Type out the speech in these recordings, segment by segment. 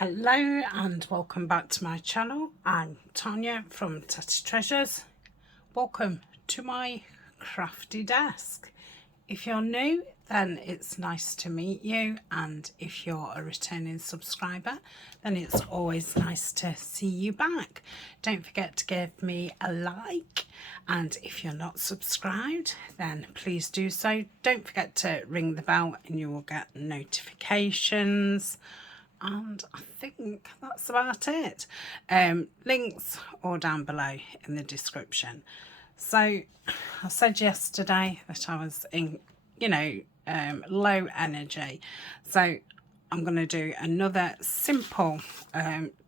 Hello and welcome back to my channel. I'm Tania from Tatty Treasures. Welcome to my crafty desk. If you're new, then it's nice to meet you, and if you're a returning subscriber, then it's always nice to see you back. Don't forget to give me a like, and if you're not subscribed, then please do so. Don't forget to ring the bell and you will get notifications. And I think that's about it. Links all down below in the description. So I said yesterday that I was in, low energy. So I'm going to do another simple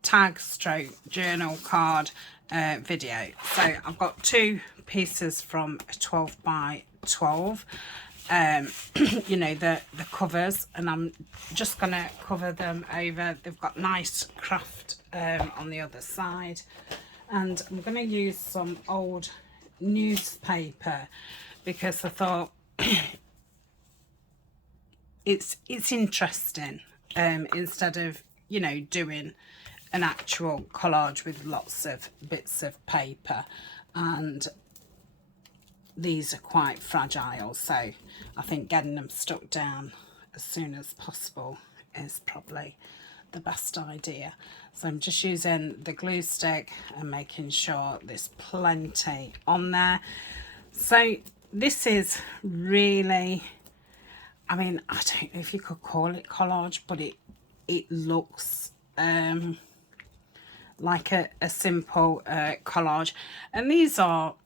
tag stroke journal card video. So I've got two pieces from a 12 by 12. The covers, and I'm just gonna cover them over. They've got nice craft on the other side, and I'm gonna use some old newspaper because I thought it's interesting instead of doing an actual collage with lots of bits of paper, and these are quite fragile, so I think getting them stuck down as soon as possible is probably the best idea. So I'm just using the glue stick and making sure there's plenty on there. So this is really, I don't know if you could call it collage, but it looks like a simple collage, and these are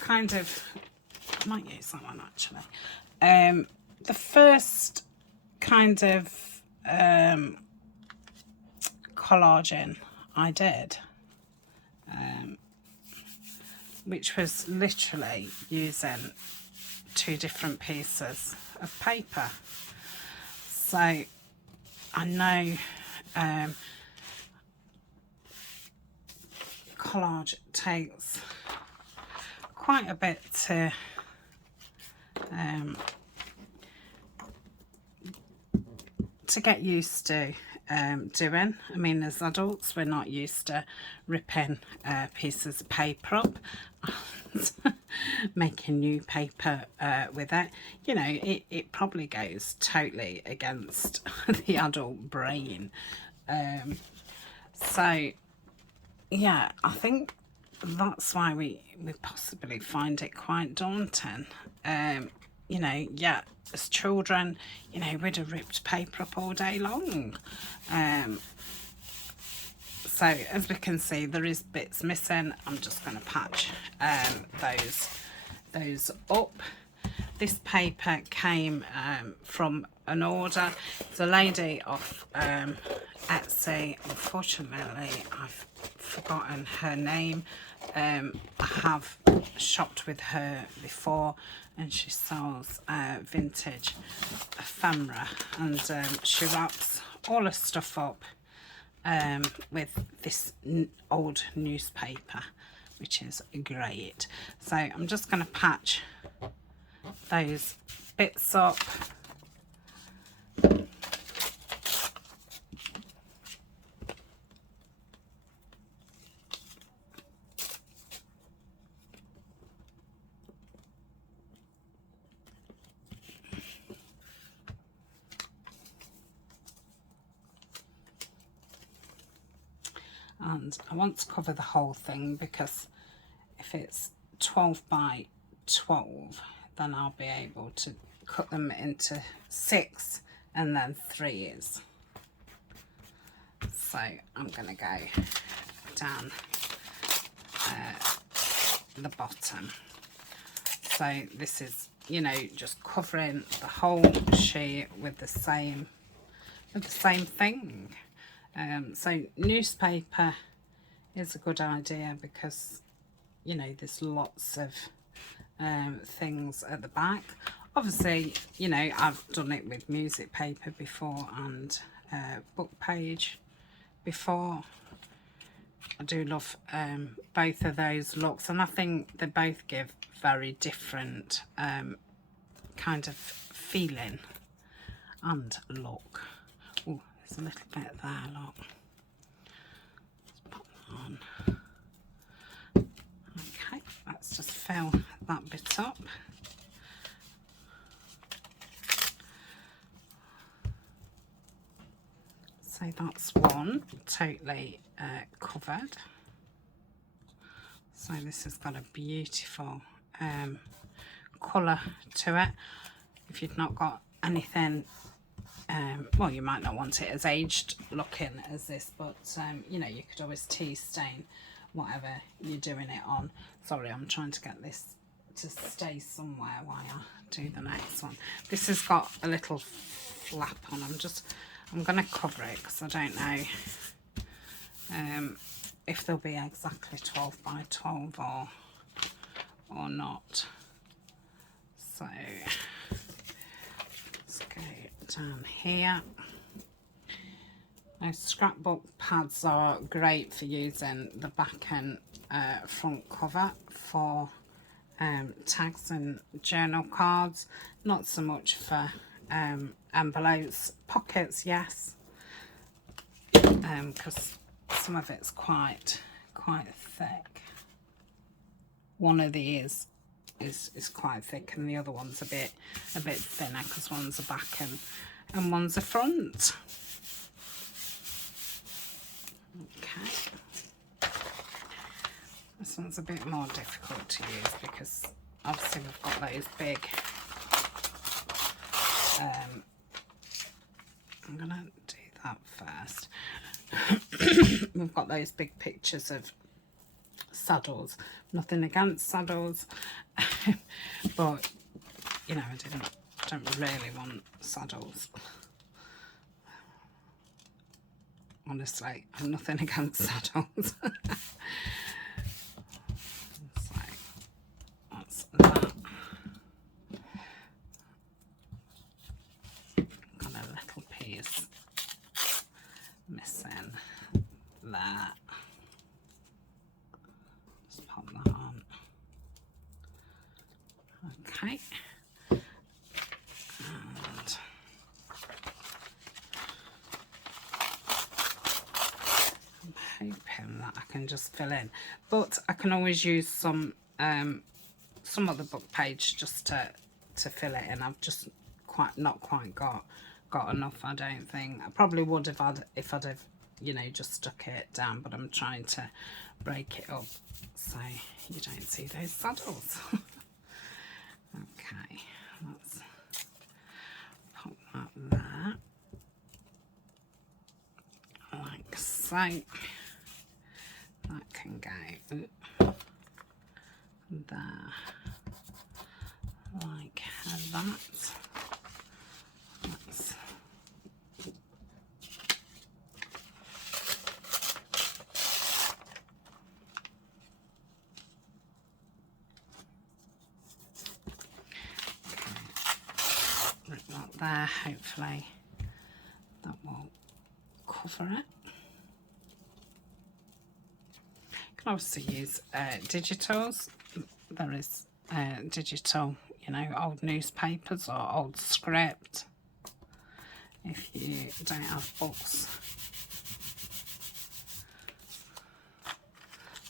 kind of, I might use that one actually. The first kind of collaging I did, which was literally using two different pieces of paper. So I know collage takes quite a bit to get used to doing. As adults, we're not used to ripping pieces of paper up and making new paper with it. It probably goes totally against the adult brain. So yeah, I think that's why we possibly find it quite daunting. As children, we'd have ripped paper up all day long. So as we can see, there is bits missing. I'm just going to patch those up. This paper came from an order. It's a lady off Etsy. Unfortunately, I've forgotten her name. I have shopped with her before, and she sells vintage ephemera, and she wraps all her stuff up with this old newspaper, which is great. So I'm just going to patch those bits up. And I want to cover the whole thing, because if it's 12 by 12, then I'll be able to cut them into 6 and then 3s. So I'm going to go down the bottom. So this is, just covering the whole sheet with the same thing. So newspaper is a good idea because there's lots of things at the back. Obviously, I've done it with music paper before and book page before. I do love both of those looks, and I think they both give very different kind of feeling and look. Oh, There's a little bit there, look. Let's pop that on. Okay, let's just fill that bit up. So that's one totally covered. So this has got a beautiful colour to it. If you've not got anything, well, you might not want it as aged looking as this, but you know, you could always tea stain whatever you're doing it on. Sorry, I'm trying to get this to stay somewhere while I do the next one. This has got a little flap on. I'm going to cover it because I don't know if they'll be exactly 12 by 12 or not. So let's go down here. Now, scrapbook pads are great for using the back and front cover for tags and journal cards. Not so much for envelopes. Pockets, yes, because some of it's quite thick. One of these is quite thick, and the other one's a bit thinner because one's a back and one's a front. Okay, this one's a bit more difficult to use because obviously we've got those big I'm gonna do that first. We've got those big pictures of saddles. Nothing against saddles, but you know, I don't really want saddles. Honestly, I'm nothing against saddles. So that's that. Got a little piece missing there. Just pop that on. Okay. And I'm hoping that I can just fill in, but I can always use some other book page just to fill it in. I've just not quite got enough, I don't think. I probably would if I'd have, you know, just stuck it down, but I'm trying to break it up so you don't see those saddles. Okay, let's pop that there, like so. That can go there, like that. Let's put that there. Hopefully that will cover it. You can also use digitals. There is digital, you know, old newspapers or old script if you don't have books.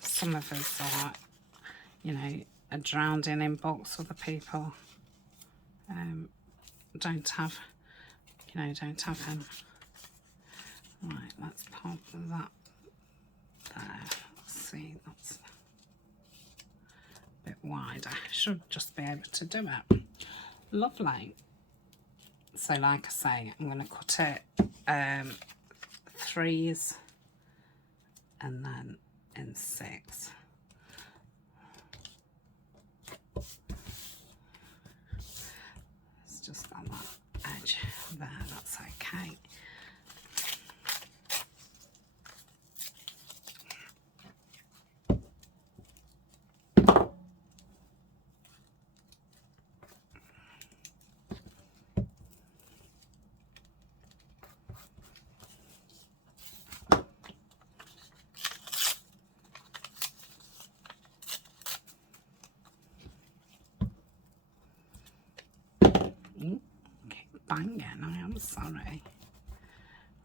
Some of us are, you know, are drowning in books. Other people don't have, you know, don't have them. Right, let's pop that there. Let's see, that's a bit wide. I should just be able to do it. Lovely. So like I say, I'm going to cut it 3s and then in 6. It's just on that edge there, that's okay. Banging, I am sorry.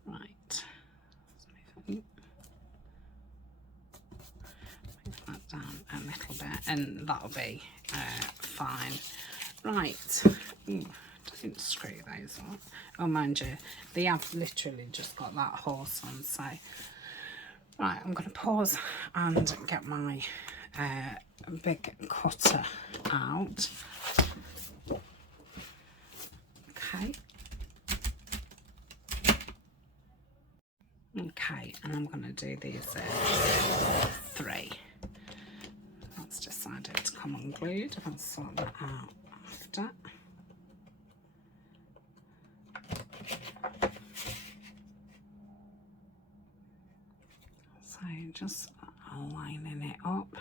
Right. and that'll be fine. Right. Ooh, don't screw those up. Oh, mind you, they have literally just got that horse on, so right, I'm going to pause and get my big cutter out. Okay. Okay, and I'm going to do these 3. That's decided to come unglued. I'll sort that out after. So just lining it up.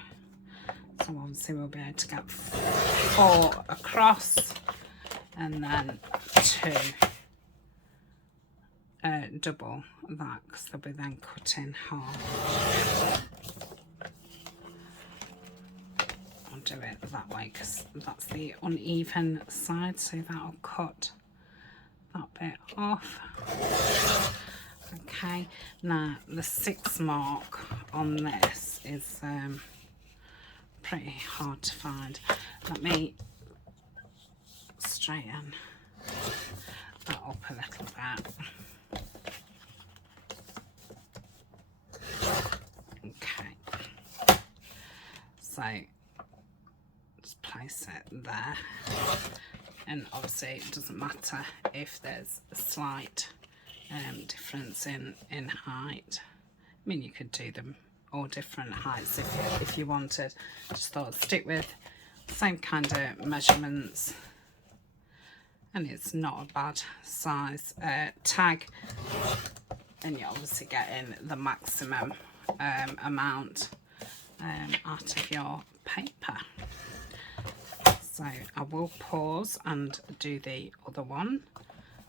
So obviously we'll be able to get 4 across and then 2 double that, because they'll be then cut in half. I'll do it that way because that's the uneven side, so that'll cut that bit off. Okay, now the 6 mark on this is pretty hard to find. Let me straighten that up a little bit. Okay, so just place it there, and obviously it doesn't matter if there's a slight difference in height. I mean, you could do them all different heights if you wanted. Just thought I'd stick with the same kind of measurements, and it's not a bad size tag, and you're obviously getting the maximum amount out of your paper. So I will pause and do the other one.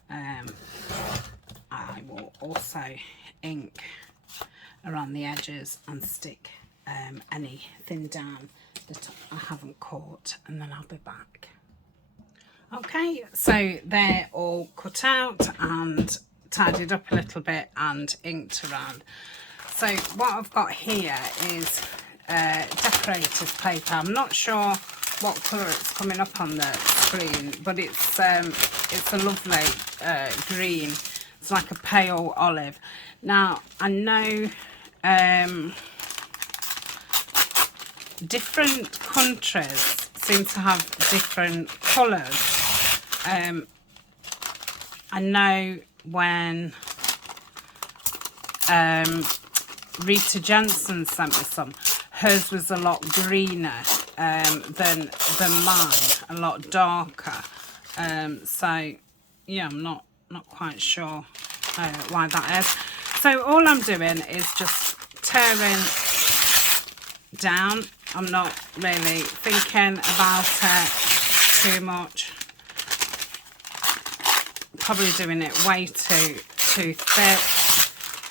I will also ink around the edges and stick anything down that I haven't caught, and then I'll be back. Okay, so they're all cut out and tidied up a little bit and inked around. So what I've got here is decorator's paper. I'm not sure what colour it's coming up on the screen, but it's a lovely green. It's like a pale olive. Now I know different countries seem to have different colours. I know when Rita Jensen sent me some, hers was a lot greener than mine, a lot darker. So yeah, I'm not quite sure why that is. So all I'm doing is just tearing down. I'm not really thinking about it too much. Probably doing it way too thick,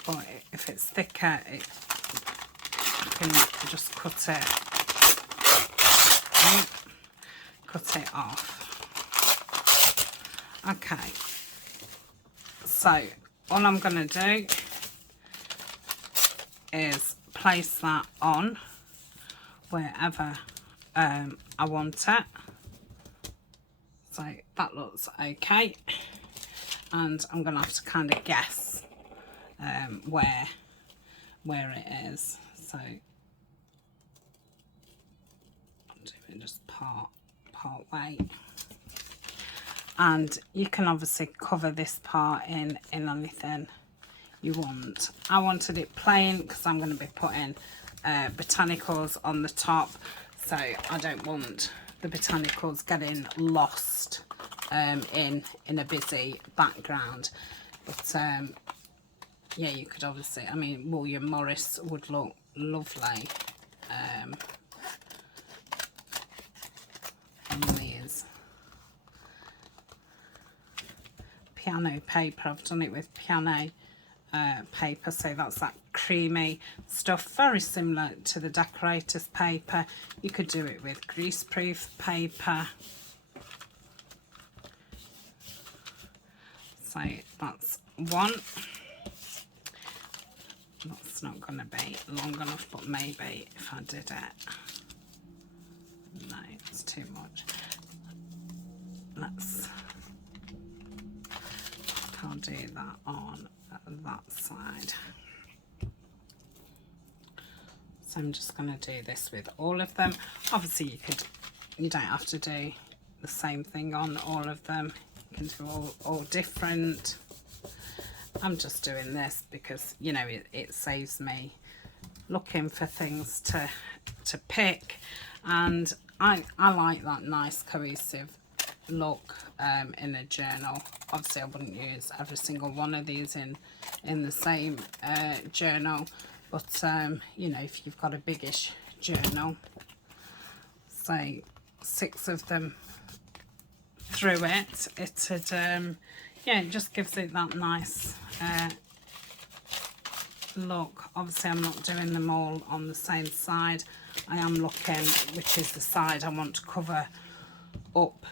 but if it's thicker, I can just cut it off. Okay, so all I'm going to do is place that on wherever I want it. So that looks okay, and I'm going to have to kind of guess where it is. So I'm doing just part way, and you can obviously cover this part in anything you want. I wanted it plain because I'm going to be putting botanicals on the top, so I don't want the botanicals getting lost in a busy background. But yeah, you could obviously, I mean, William Morris would look lovely on these. Piano paper, I've done it with piano paper, so that's that creamy stuff, very similar to the decorator's paper. You could do it with greaseproof paper. So that's one. That's not going to be long enough, but maybe if I did it No, it's too much. I'll do that on that side. So I'm just going to do this with all of them. Obviously you don't have to do the same thing on all of them. You can do all different. I'm just doing this because, you know, it saves me looking for things to pick, and I like that nice cohesive look in a journal. Obviously I wouldn't use every single one of these in the same journal, but you know, if you've got a biggish journal, say 6 of them through it, it'd yeah, it just gives it that nice look. Obviously I'm not doing them all on the same side. I am looking which is the side I want to cover up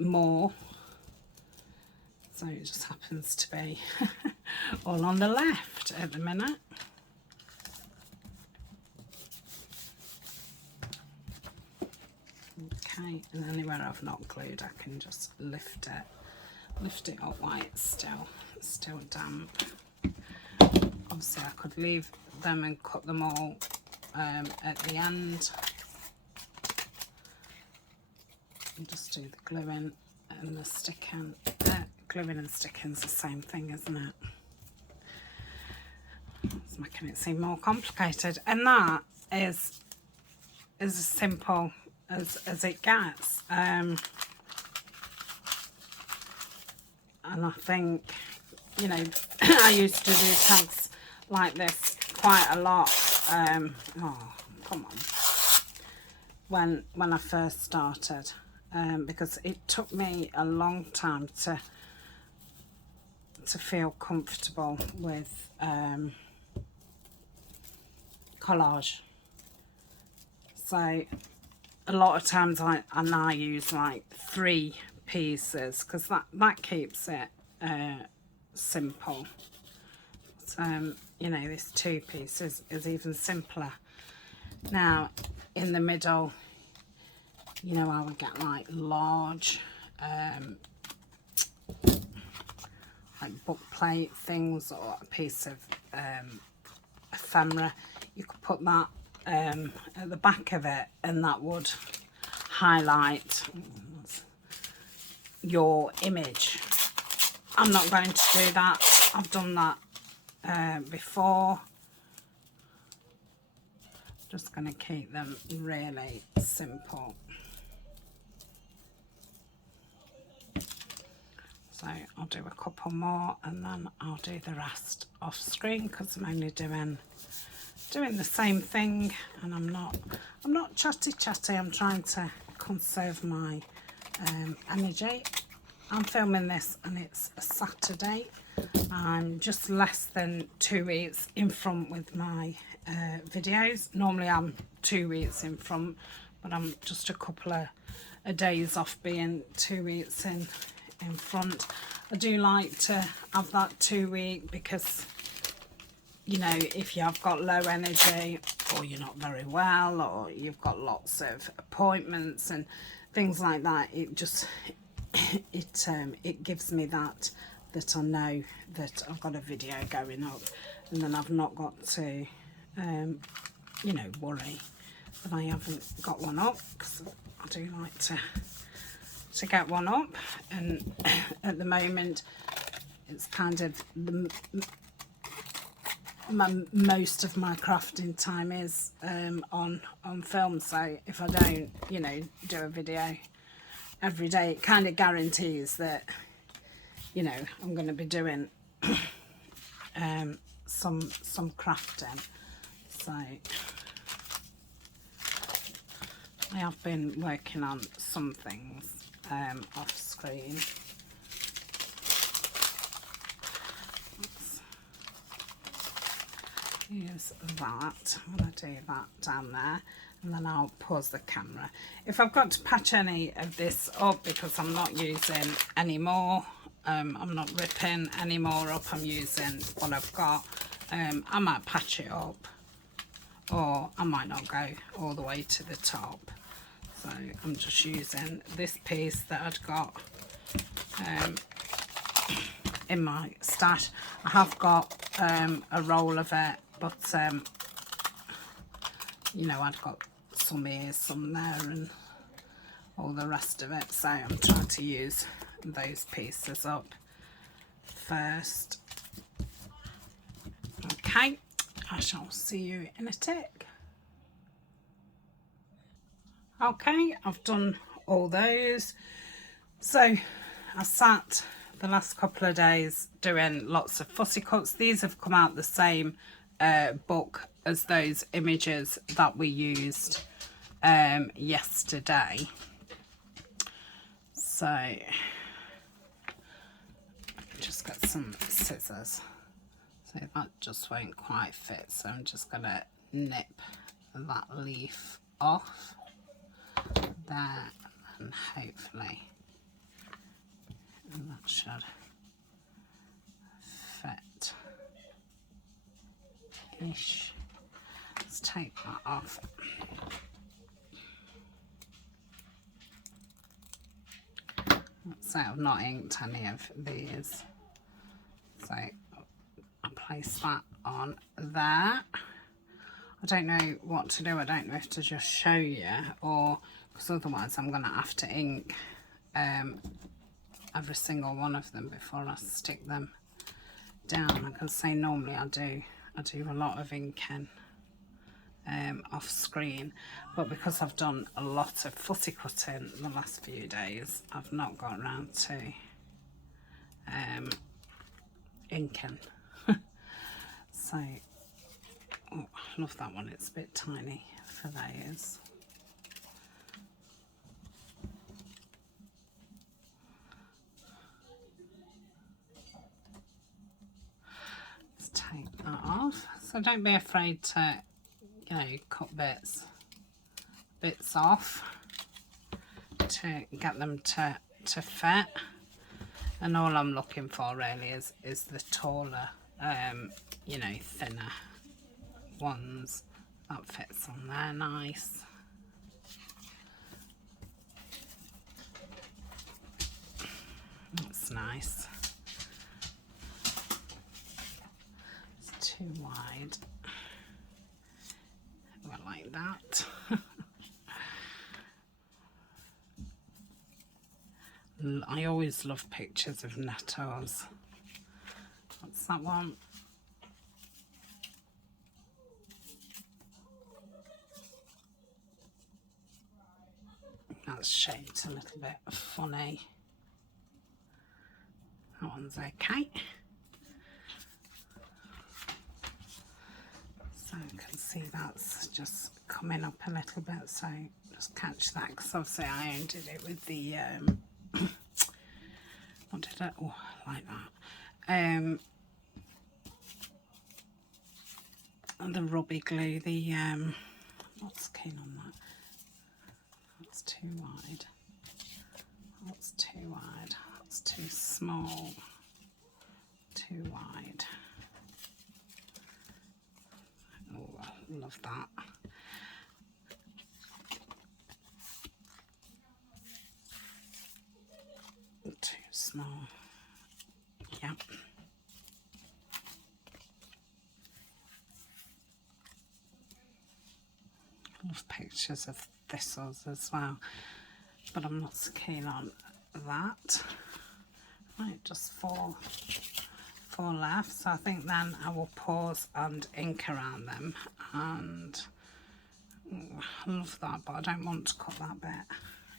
more, so it just happens to be all on the left at the minute. Okay, and anywhere I've not glued I can just lift it up while it's still damp. Obviously I could leave them and cut them all at the end. And just do the gluing and the sticking. Gluing and sticking is the same thing, isn't it? It's making it seem more complicated, and that is as simple as it gets. And I think, you know, I used to do tags like this quite a lot. Oh, come on. When I first started, because it took me a long time to feel comfortable with collage. So a lot of times I now use like 3 pieces because that keeps it simple. So, you know, this 2 pieces is even simpler. Now in the middle, you know, I would get like large like book plate things, or a piece of ephemera. You could put that at the back of it, and that would highlight your image. I'm not going to do that. I've done that before. Just going to keep them really simple. So I'll do a couple more and then I'll do the rest off screen because I'm only doing the same thing, and I'm not chatty. I'm trying to conserve my energy. I'm filming this and it's a Saturday. I'm just less than 2 weeks in front with my videos. Normally I'm 2 weeks in front, but I'm just a couple of days off being 2 weeks in front. I do like to have that 2 week because, you know, if you have got low energy, or you're not very well, or you've got lots of appointments and things like that, it just it gives me that I know that I've got a video going up, and then I've not got to you know, worry that I haven't got one up, because I do like to get one up. And at the moment it's kind of most of my crafting time is on film. So if I don't, you know, do a video every day, it kind of guarantees that, you know, I'm going to be doing some crafting. So I have been working on some things off screen. Use that. I'm going to do that down there, and then I'll pause the camera. If I've got to patch any of this up because I'm not using any more, I'm not ripping any more up, I'm using what I've got, I might patch it up, or I might not go all the way to the top. So I'm just using this piece that I'd got in my stash. I have got a roll of it, but you know, I'd got some here, some there, and all the rest of it. So I'm trying to use those pieces up first. Okay, I shall see you in a tick. Okay, I've done all those. So I sat the last couple of days doing lots of fussy cuts. These have come out the same book as those images that we used yesterday. So just get some scissors. So that just won't quite fit, so I'm just going to nip that leaf off there, and hopefully that should fit ish. Let's take that off. So I've not inked any of these, so I'll place that on there. I don't know what to do. I don't know if to just show you, or because otherwise I'm going to have to ink every single one of them before I stick them down. I can say normally I do a lot of inking off screen, but because I've done a lot of fussy cutting the last few days, I've not got around to inking. So oh, I love that one. It's a bit tiny for those. Let's take that off. So don't be afraid to, you know, cut bits off to get them to fit. And all I'm looking for really is the taller, you know, thinner ones. That fits on there nice. That's nice. It's too wide. Well, like that. I always love pictures of nettles. What's that one? That's shaped a little bit funny. That one's okay. So you can see that's just coming up a little bit, so just catch that, because obviously I did it with the what did I, oh, like that, and the rubby glue, the what's keen on that, that's too wide, that's too wide, that's too small, too wide. Oh, I love that. Too small. Yep. I love pictures of thistles as well, but I'm not so keen on that. Right, just four left, so I think then I will pause and ink around them, and ooh, I love that, but I don't want to cut that bit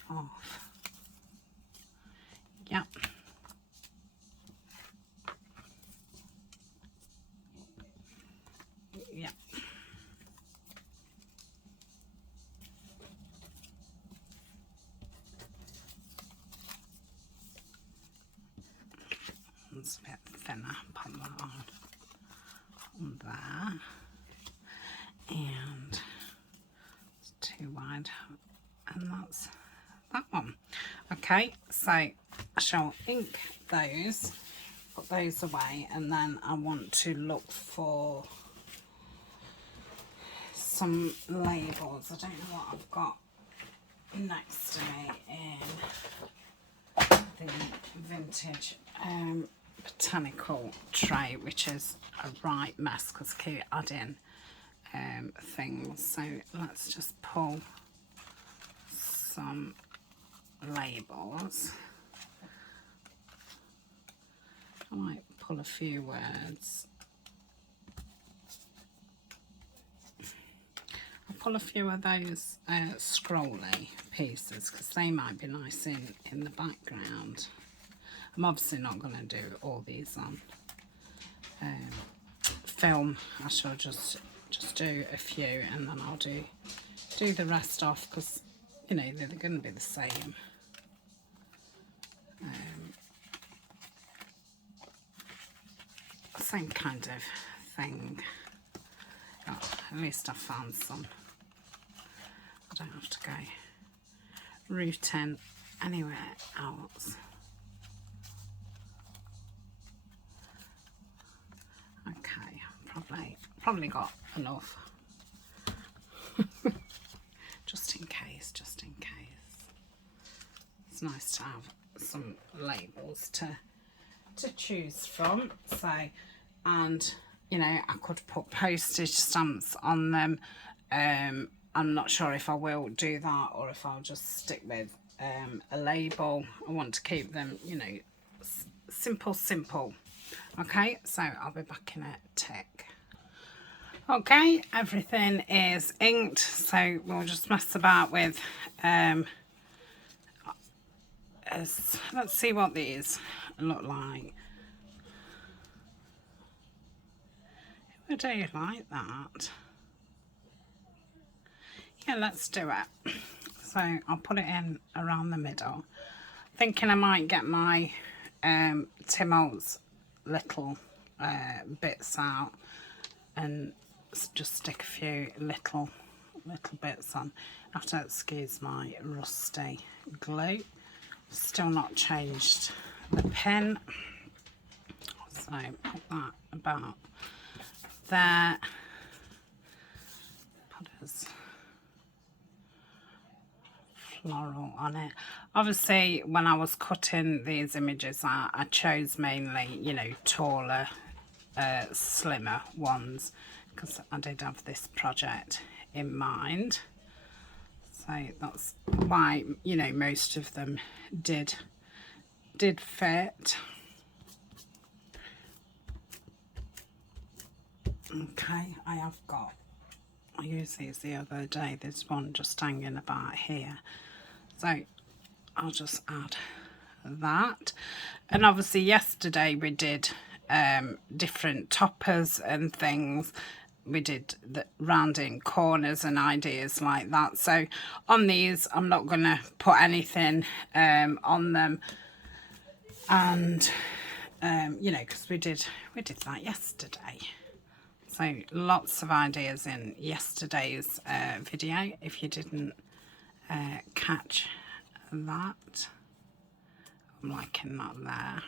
off. Yep. Yep. It's a bit thinner, put that on there, and it's too wide, and that's that one. Okay, so I shall ink those, put those away, and then I want to look for some labels. I don't know what I've got next to me in the vintage botanical tray, which is a right mess because I keep adding things. So let's just pull some labels. I might pull a few words. I'll pull a few of those scrolly pieces because they might be nice in the background. I'm obviously not going to do all these on film. I shall just do a few and then I'll do the rest off because, you know, they're going to be the same. Same kind of thing. Oh, at least I found some. I don't have to go rooting anywhere else. Okay, probably got enough. just in case. It's nice to have some labels to choose from. So, and you know, I could put postage stamps on them. I'm not sure if I will do that or if I'll just stick with a label. I want to keep them, you know, simple. Okay, so I'll be back in a tick. Okay, everything is inked, so we'll just mess about with let's see what these look like. Would you like that? Yeah, let's do it. So I'll put it in around the middle. Thinking I might get my Tim Holtz little bits out and just stick a few little bits on. I have to excuse my rusty glue. Still not changed the pen. So put that about there. Put his floral on it. Obviously, when I was cutting these images, I chose mainly, you know, taller, slimmer ones because I did have this project in mind. So that's why, you know, most of them did fit. Okay, I used these the other day. There's one just hanging about here. So I'll just add that. And obviously yesterday we did different toppers and things. We did the rounding corners and ideas like that. So on these, I'm not going to put anything on them. And, you know, because we did that yesterday. So lots of ideas in yesterday's video, if you didn't catch that. I'm liking that there.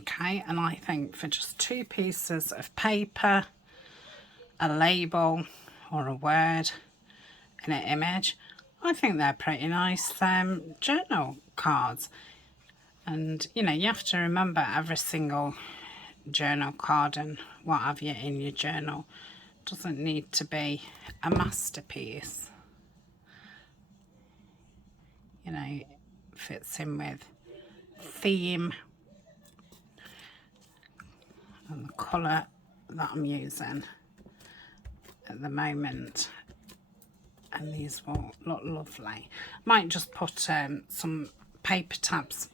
Okay, and I think for just 2 pieces of paper, a label or a word and an image, I think they're pretty nice journal cards. And you know, you have to remember every single journal card and what have you in your journal doesn't need to be a masterpiece. You know, it fits in with theme and the colour that I'm using at the moment, and these will look lovely. Might just put some paper tabs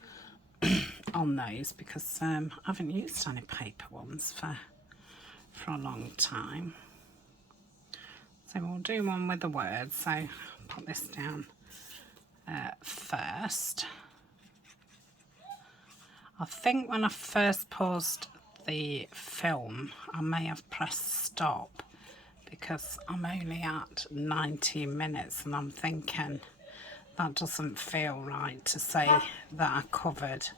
on those because I haven't used any paper ones for a long time. So we'll do one with the words. So I'll put this down first. I think when I first paused the film, I may have pressed stop because I'm only at 19 minutes and I'm thinking that doesn't feel right to say that I covered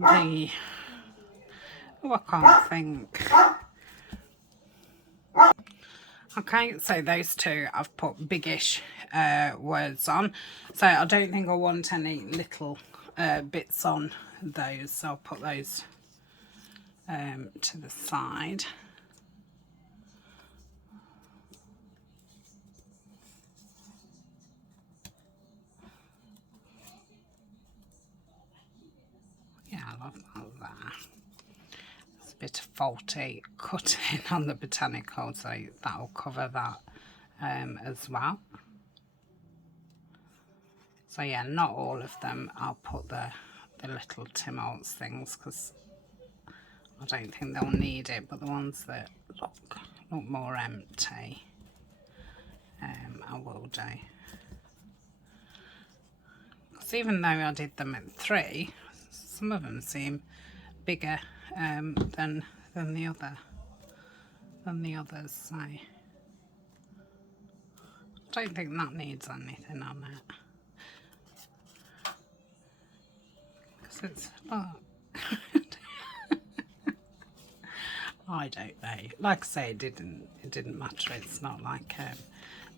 the, oh, I can't think. Okay, so those two I've put biggish words on. So I don't think I want any little bits on those, so I'll put those to the side. Yeah, I love that there. It's a bit of faulty cutting on the botanical, so that'll cover that as well. So yeah, not all of them. I'll put the little Tim Holtz things because I don't think they'll need it, but the ones that look more empty, I will do. Because even though I did them at 3, some of them seem bigger than the others. So I don't think that needs anything on it. Because it's I don't know. Like I say, it didn't matter. It's not like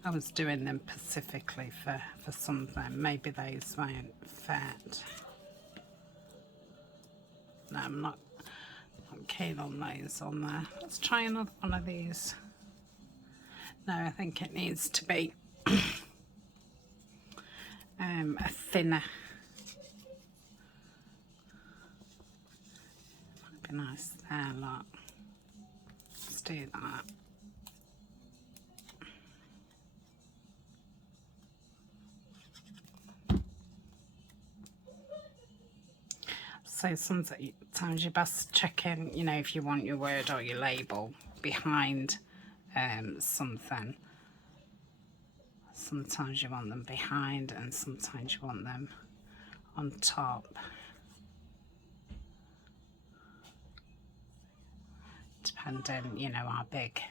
I was doing them specifically for something. Maybe those won't fit. No, I'm not keen on those on there. Let's try another one of these. No, I think it needs to be a thinner. Might be nice there, look. Let's do that. So sometimes you best check in, you know, if you want your word or your label behind something. Sometimes you want them behind and sometimes you want them on top. Depending, you know, how big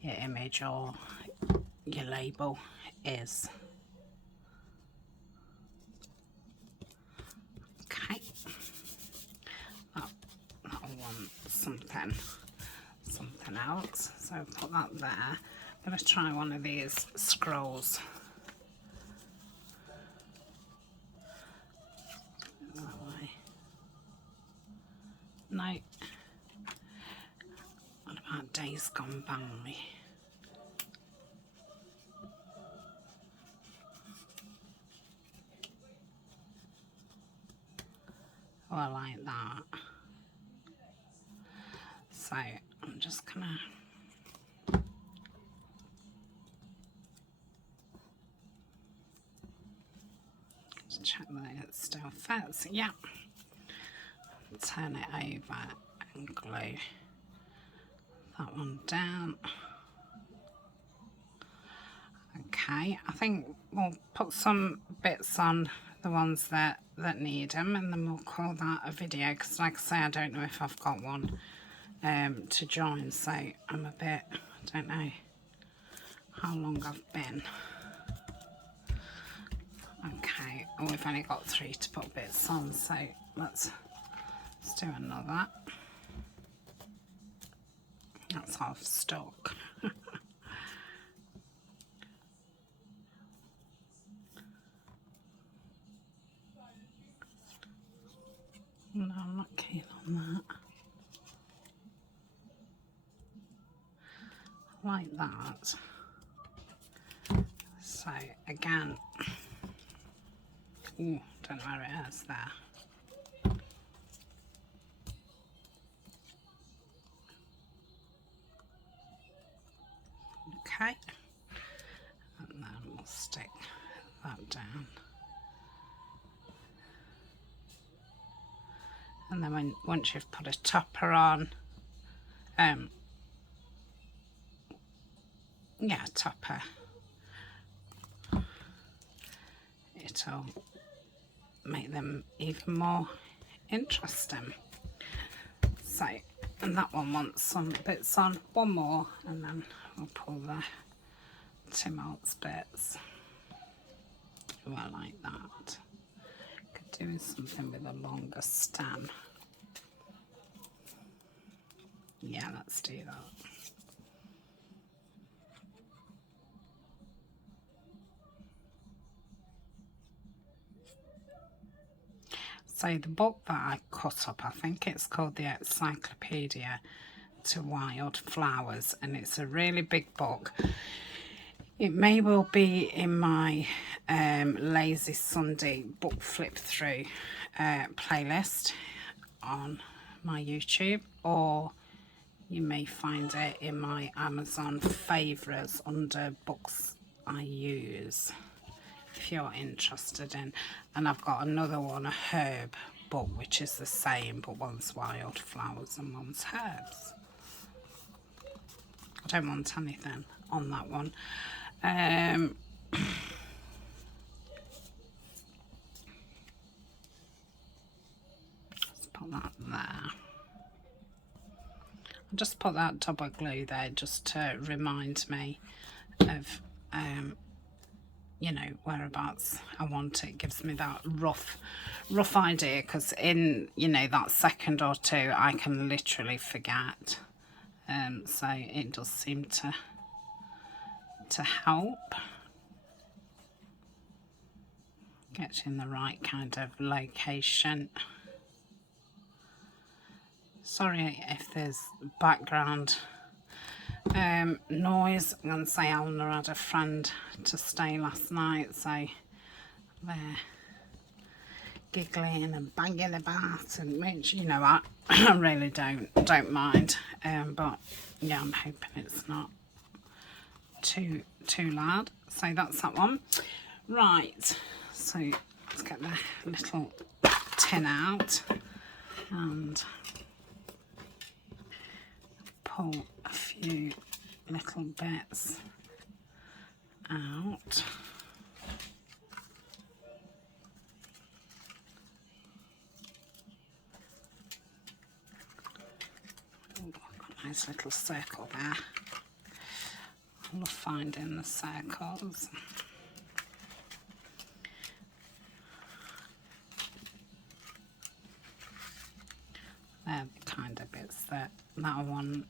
your image or your label is. Okay. That'll want something else. So I'll put that there. I'm going to try one of these scrolls. That way. No. What about Days Gone By? Oh, I like that. So I'm just gonna just check that it still fits. Yeah. Turn it over and glue that one down. Okay, I think we'll put some bits on the ones that need them, and then we'll call that a video, because like I say, I don't know if I've got one to join, so I'm a bit, I don't know how long I've been. Okay, and we've only got 3 to put bits on, so let's do another. That's half stuck. No, I'm not keen on that. Like that. So again, ooh, don't know where it is there. Okay, and then we'll stick that down. And then once you've put a topper on, yeah, topper, it'll make them even more interesting. So, and that one wants some bits on, one more, and then we'll pull the Tim Holtz bits. Oh, I like that. Could doing something with a longer stem. Yeah, let's do that. So the book that I cut up, I think it's called the Encyclopedia to Wild Flowers, and it's a really big book. It may well be in my Lazy Sunday book flip through playlist on my YouTube, or you may find it in my Amazon favourites under books I use, if you're interested in. And I've got another one, a herb book, which is the same, but one's wildflowers and one's herbs. I don't want anything on that one. Let's put that there. I'll just put that double glue there just to remind me of you know, whereabouts I want it. Gives me that rough idea, because in, you know, that second or two I can literally forget, so it does seem to help get in the right kind of location. Sorry if there's background noise. I'm going to say Eleanor had a friend to stay last night, so they're giggling and banging about, and which, you know, I really don't mind, but yeah, I'm hoping it's not too loud. So that's that one. Right, so let's get the little tin out and pull a few little bits out. Oh, I've got a nice little circle there. I love finding the circles. They're the kind of bits that I want.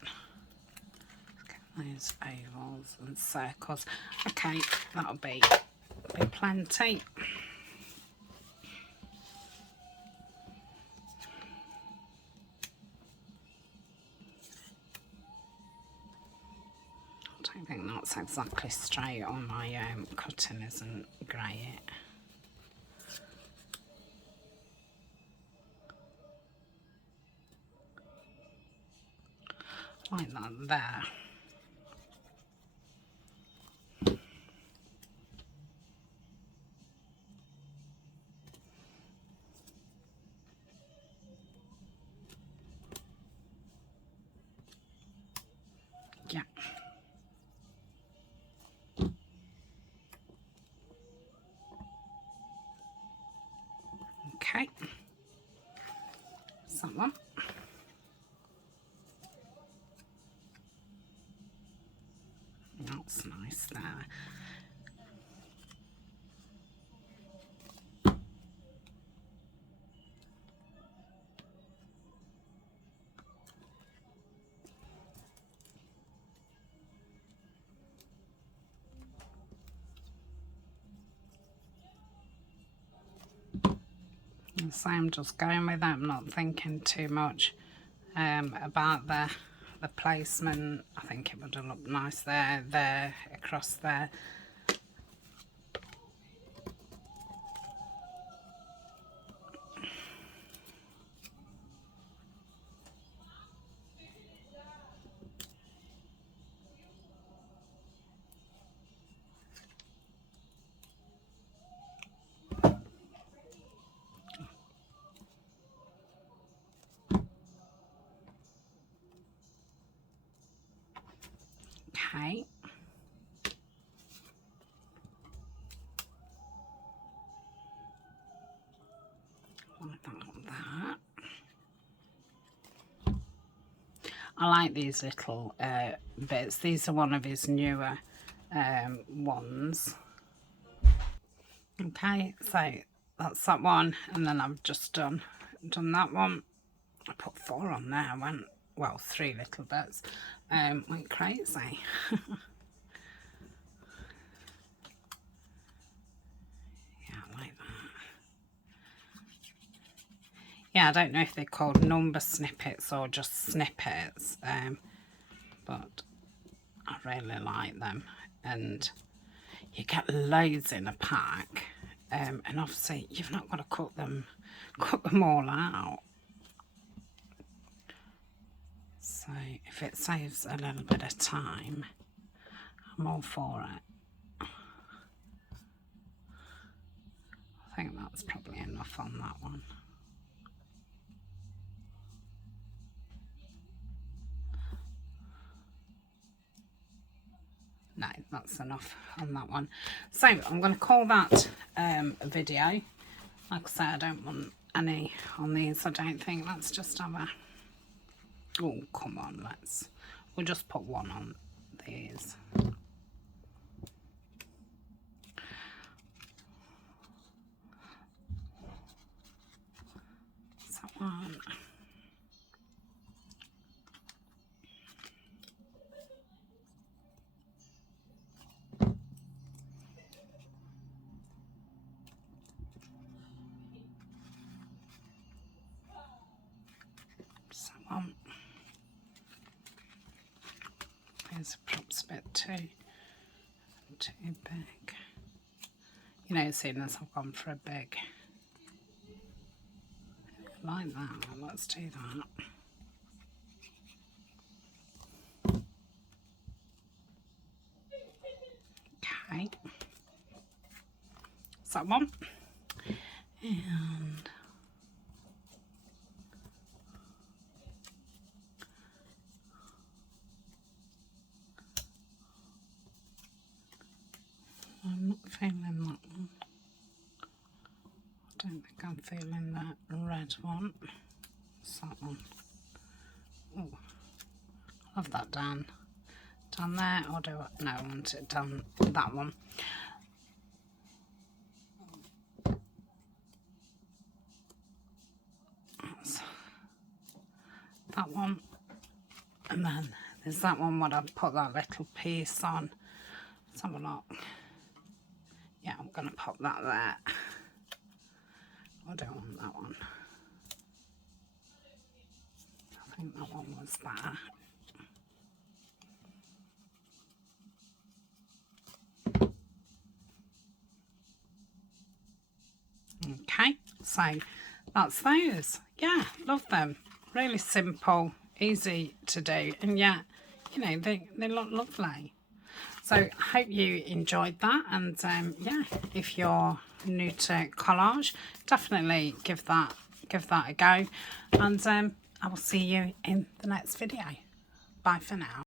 Those ovals and circles. Okay, that'll be plenty. I don't think that's exactly straight on my cutting, isn't grey it. Like that there. Yeah. Okay. That's that one. That's nice there. So I'm just going with that. I'm not thinking too much about the placement. I think it would have looked nice there, across there. Okay. Like that. I like these little bits. These are one of his newer ones. Okay, so that's that one, and then I've just done that one. I put 4 on there, well 3 little bits, went crazy. Yeah, like that. Yeah, I don't know if they're called number snippets or just snippets, but I really like them, and you get loads in a pack, and obviously you've not got to cut them all out. So if it saves a little bit of time, I'm all for it. I think that's probably enough on that one. No, that's enough on that one. So I'm going to call that a video. Like I say, I don't want any on these, I don't think. Let's just have a... Oh, come on, we'll just put 1 on these. That's that one. There's perhaps a bit too big. You know, seeing as I've gone for a big, like that. Let's do that. Okay, that's that one. And I'm not feeling that one. I don't think I'm feeling that red one. What's that one? Oh, I love that down there. Or do I? No, I want it down that one. That's that one. And then there's that one where I put that little piece on. Let's have a look. Yeah, I'm going to pop that there. I don't want that one. I think that one was there. Okay, so that's those. Yeah, love them. Really simple, easy to do, and yeah, you know, they look lovely. So I hope you enjoyed that, and yeah, if you're new to collage, definitely give that a go, and I will see you in the next video. Bye for now.